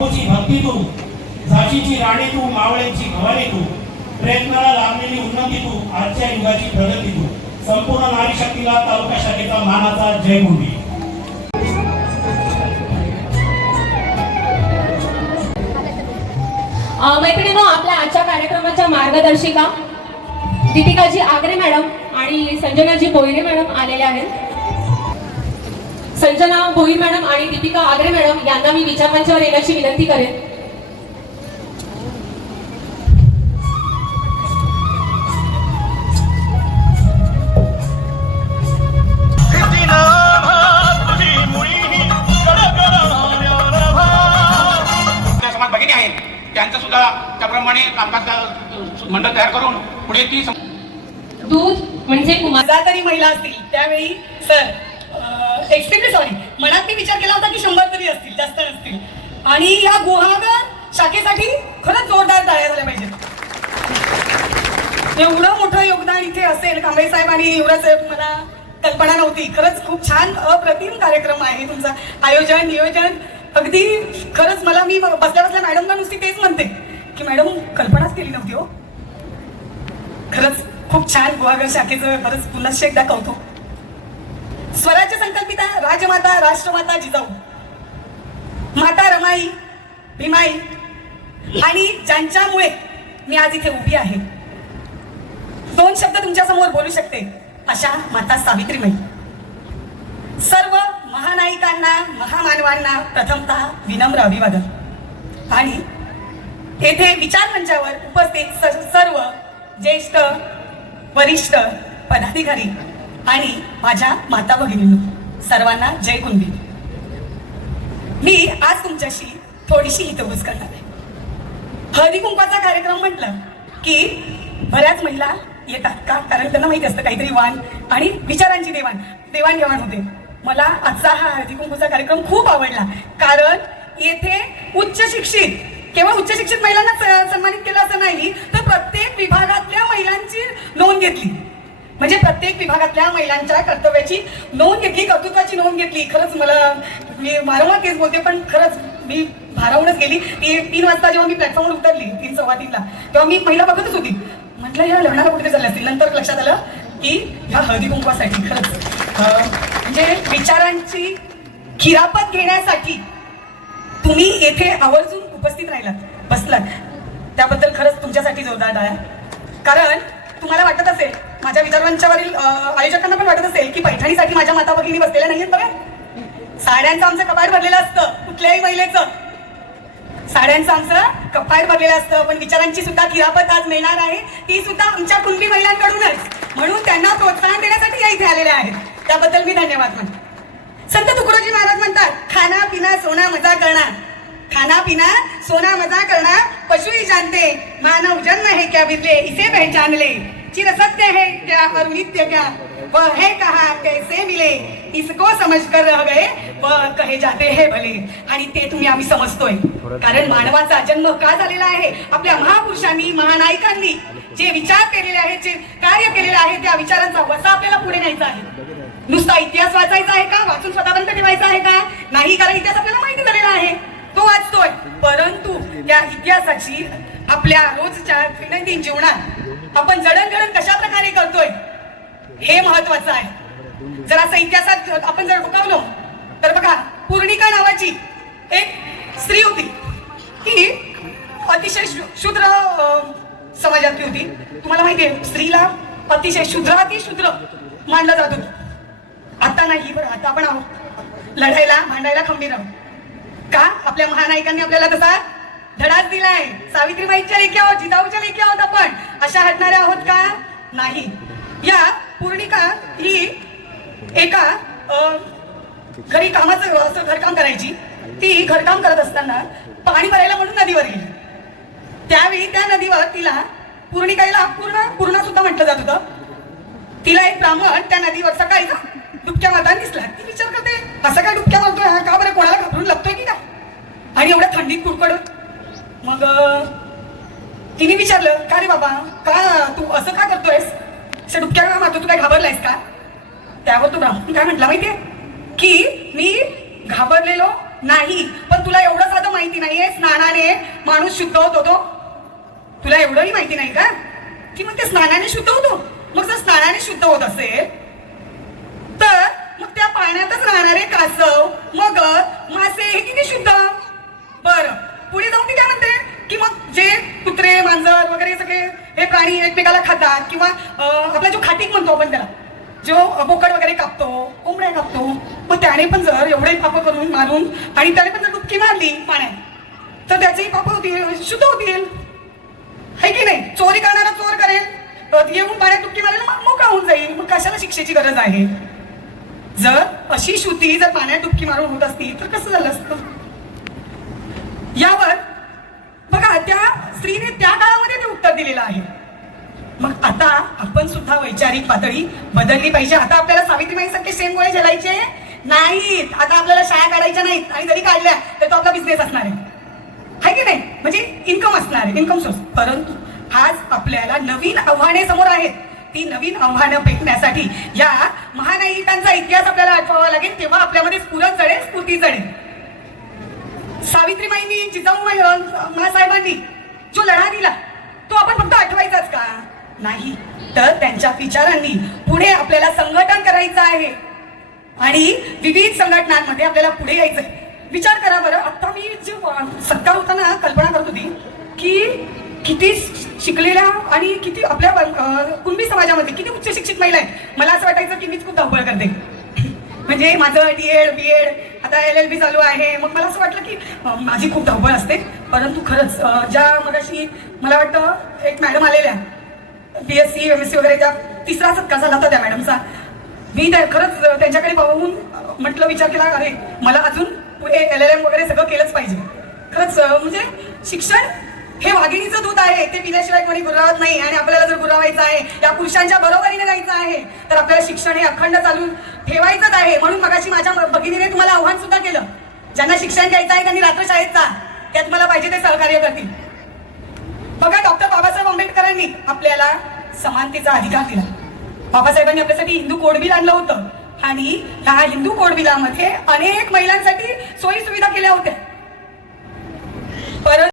तुझी भक्ती तू झाशीची राणी तू मावळ्यांची भवानी तू प्रयत्नाला लागलेली उन्नती तू आजच्या युगाची प्रगती तू. संपूर्ण नारी शक्तीला तालुका शाखेचा मानाचा जय गुंडी मैत्रिणीनो आपल्या आजच्या कार्यक्रमाच्या मार्गदर्शिका दीपिकाजी आगरे मॅडम आणि संजनाजी बोईरे मॅडम आलेल्या आहेत. संजना भोईर मॅडम आणि दीपिका आगरे मॅडम यांना मी विचारमंचावर येण्याची विनंती करेन. त्यांचं सुद्धा त्याप्रमाणे कामकाज मंडळ तयार करून पुढे ती सम- दूध म्हणजे तरी महिला असतील त्यावेळी सर एक्स्ट्रीमली सॉरी मनात मी विचार केला होता की शंभर तरी असतील जास्त नसतील. आणि या गुहागर शाखेसाठी खरंच जोरदार टाळ्या झाल्या पाहिजेत. एवढं मोठं योगदान इथे असेल कांबळे साहेब आणि युवराज साहेब मला कल्पना नव्हती. खरंच खूप छान अप्रतिम कार्यक्रम आहे तुमचा. आयोजन नियोजन अगदी खरंच मला मी बसल्या बसल्या मॅडमला नुसती तेच म्हणते की मॅडम कल्पनाच केली नव्हती हो. खरंच खूप छान गुहागर शाखेचं खरंच पुन्हा एकदा कौतुक. संकल्पिता राजमाता राष्ट्रमाता जिजाऊ. माता रमाई भीमाई आणि ज्यांच्यामुळे मी आज इथे उभी आहे. दोन शब्द तुमच्यासमोर बोलू शकते. अशा माता सावित्रीमाई सर्व महानायिकांना महामानवांना प्रथमतः विनम्र अभिवादन. आणि येथे विचार मंचावर उपस्थित सर्व ज्येष्ठ वरिष्ठ पदाधिकारी आणि माझ्या माता भगिनींनो सर्वांना जय कुंभी मी आज तुमच्याशी थोडीशी हितगुज करणार आहे. हळदी कुंकवाचा कार्यक्रम म्हटलं की बऱ्याच महिला येतात का? कारण त्यांना माहिती असतं काहीतरी वाण आणि विचारांची देवाण देवाणघेवाण होते. मला आजचा हा हळदी कुंकूचा कार्यक्रम खूप आवडला कारण येथे उच्च शिक्षित केवळ उच्च शिक्षित महिलांना स- सन्मानित केलं असं नाही तर प्रत्येक विभागातल्या महिलांची नोंद घेतली. म्हणजे प्रत्येक विभागातल्या महिलांच्या कर्तव्याची नोंद घेतली कर्तृत्वाची नोंद घेतली. खरंच मला मी वारंवार तेच बोलते पण खरंच मी भारावूनच गेली. ती तीन वाजता जेव्हा मी प्लॅटफॉर्मवर उतरली तीन सव्वा तीनला तेव्हा मी महिला बघतच होती. म्हटलं ह्या लग्नाला कुठे झाल्या असतील. नंतर लक्षात आलं की ह्या हळदी कुंकवासाठी खरंच. म्हणजे विचारांची खिरापत घेण्यासाठी तुम्ही येथे आवर्जून उपस्थित राहिलात बसलात. त्याबद्दल खरंच तुमच्यासाठी जोरदार टाळ्या कारण तुम्हाला वाटत असेल माझ्या विचारांच्यावरील वरील आयोजकांना पण वाटत असेल की पैठणीसाठी माझ्या माता भगिनी बसलेल्या नाहीयेत बघा. साड्यांचं आमचं कपाट भरलेलं असतं कुठल्याही महिलेचं. साड्यांचं आमचं कपाट भरलेलं असतं पण विचारांची सुद्धा खिरापत आज मिळणार आहे. ती सुद्धा आमच्या कुणबी महिलांकडूनच. म्हणून त्यांना प्रोत्साहन देण्यासाठी या इथे आलेल्या आहेत. त्याबद्दल मी धन्यवाद म्हणतो. संत तुकडोजी महाराज म्हणतात खाना पिना सोना मजा करणार. खाना पिना सोना मजा करना पशु ही जानते. मानव जन्म है क्या बिरले इसे पहचान ले. चिर सत्य है क्या और नित्य क्या? वह है कहा? कैसे मिले? इसको समझ कर रह गए। वह कहे जाते हे भले। आणि ते तुम्ही आम्ही समजतोय. कारण मानवाचा जन्म का झालेला आहे? आपल्या महापुरुषांनी महानायकांनी जे विचार केलेले आहेत जे कार्य केलेले आहे त्या विचारांचा वसा आपल्याला पुढे न्यायचा आहे. नुसता इतिहास वाचायचा आहे का? वाचून स्वतःपर्यंत ठेवायचा आहे का? नाही कारण इतिहास आपल्याला माहिती झालेला आहे. तो वाचतोय. परंतु त्या इतिहासाची आपल्या रोजच्या दैनंदिन जीवनात आपण जडणघडण कशा प्रकारे करतोय हे महत्वाचं आहे. जर असं इतिहासात आपण जर डुकावलो तर बघा पूर्णिका नावाची एक स्त्री होती. ती अतिशय शूद्र समाजातली होती. तुम्हाला माहिती आहे स्त्रीला अतिशय शूद्राती शूद्र मांडलं जात होतं. आता नाही बरं आता आपण आहोत. लढायला भांडायला खंबीर आहोत. का? आपल्या महानायकांनी आपल्याला तसा धडाच दिलाय. सावित्रीबाईंच्या लेखी आहोत जिजाऊच्या लेखी आहोत आपण अशा हटणाऱ्या आहोत का? नाही. या पूर्णिका ही एका घरी कामाचं असं घरकाम करायची. ती घरकाम करत असताना पाणी भरायला म्हणून नदीवर गेली. त्यावेळी त्या नदीवर तिला पूर्णिकाईला पूर्ण पूर्ण सुद्धा म्हटलं जात होतं. तिला एक ब्राह्मण त्या नदीवर सकाळी ना डुबक्या मारताना दिसला. ती विचार करते असं काय डुबक्या मारतोय हा? का बरं कोणाला घाबरून लागतोय की काय? आणि एवढ्या थंडीत कुडकडून मग तिने विचारलं का रे बाबा? का तू असं का करतोयस? असं डुबक्या का मारतो तू काय घाबरलायस का? त्यावर तू राहून काय म्हटला माहितीये? की मी घाबरलेलो नाही पण तुला एवढं साधं माहिती नाहीये स्नानाने माणूस शुद्ध होतो. तो तुला एवढंही माहिती नाही का? की मग ते स्नानाने शुद्ध होतो. मग जर स्नानाने शुद्ध होत असेल तर मग त्या पाण्यातच राहणारे कासव मगर मासे हे किती शुद्ध? बर पुढे जाऊन ती काय की मग जे कुत्रे मांजर वगैरे सगळे हे प्राणी एकमेकाला खातात किंवा आपला जो खाटीक म्हणतो आपण त्याला जो बोकड वगैरे कापतो कोंबड्या कापतो मग त्याने पण जर एवढे पाप करून मारून आणि त्याने पण जर डुबकी मारली पाण्यात तर त्याचेही पाप होतील शुद्ध होतील. है की नाही? चोरी करणारा चोर करेल. येऊन पाण्यात डुबकी मारेल मग मोकळा होऊन जाईल. मग कशाला शिक्षेची गरज आहे? जर अशी श्रुती जर पाण्यात डुबकी मारून होत असती तर कसं झालं असतं? यावर बघा त्या स्त्रीने त्या काळामध्ये ते उत्तर दिलेलं आहे. मग आता आपण सुद्धा वैचारिक पातळी बदलली पाहिजे. आता आपल्याला सावित्रीबाई सारखे सेम गोळे झेलायचे नाहीत. आता आपल्याला शाळा काढायच्या नाहीत. आणि जरी काढल्या तर तो आपला बिझनेस असणार आहे. आहे की नाही? म्हणजे इन्कम असणार आहे. इन्कम सोर्स परंतु आज आपल्याला नवीन आव्हाने समोर आहेत. ती नवीन आव्हानं पेटण्यासाठी या महानायिकांचा इतिहास आपल्याला आठवावा लागेल. तेव्हा आपल्यामध्ये स्फुरत चढेल स्फूर्ती चढेल. सावित्रीबाईंनी जिजाऊबाई महासाहेबांनी जो लढा दिला तो आपण फक्त आठवायचाच का? नाही तर त्यांच्या विचारांनी पुढे आपल्याला संघटन करायचं आहे. आणि विविध संघटनांमध्ये आपल्याला पुढे यायचं आहे विचार करा बरं. आता मी जे सत्कार सत्कार होताना कल्पना करत होती की किती शिकलेल्या आणि किती आपल्या अ, कुणबी समाजामध्ये किती उच्च शिक्षित महिला आहेत? मला असं वाटायचं की मीच खूप धावपळ करते. म्हणजे माझं डी एड बी एड आता एल एल बी चालू आहे. मग मला असं वाटलं की माझी खूप धावपळ असते. परंतु खरंच ज्या मगाशी मला वाटतं एक मॅडम आलेल्या B S C M S C वगैरे त्या तिसरा सत्का झाला होता त्या मॅडमचा. मी त्या खरंच त्यांच्याकडे पाहून म्हटलं विचार केला अरे मला अजून पुढे एल एल एम वगैरे सगळं केलंच पाहिजे. खरंच म्हणजे शिक्षण हे वाघिणीचं दूध आहे ते पिल्याशिवाय कोणी गुरावत नाही आणि आपल्याला जर गुरावायचं आहे या पुरुषांच्या बरोबरीने जायचं आहे तर आपल्याला शिक्षण हे अखंड चालून ठेवायचंच आहे. म्हणून मगाशी माझ्या भगिनीने तुम्हाला आव्हान सुद्धा केलं. ज्यांना शिक्षण घ्यायचं आहे त्यांनी रात्र शाळेत जा. त्यात मला पाहिजे ते सहकार्य करतील. बघा डॉक्टर बाबासाहेब आंबेडकरांनी आपल्याला समानतेचा अधिकार दिला. बाबासाहेबांनी आपल्यासाठी हिंदू कोड बिल आणलं होतं. आणि ह्या हिंदू कोड बिलामध्ये अनेक महिलांसाठी सोयी सुविधा केल्या होत्या. परत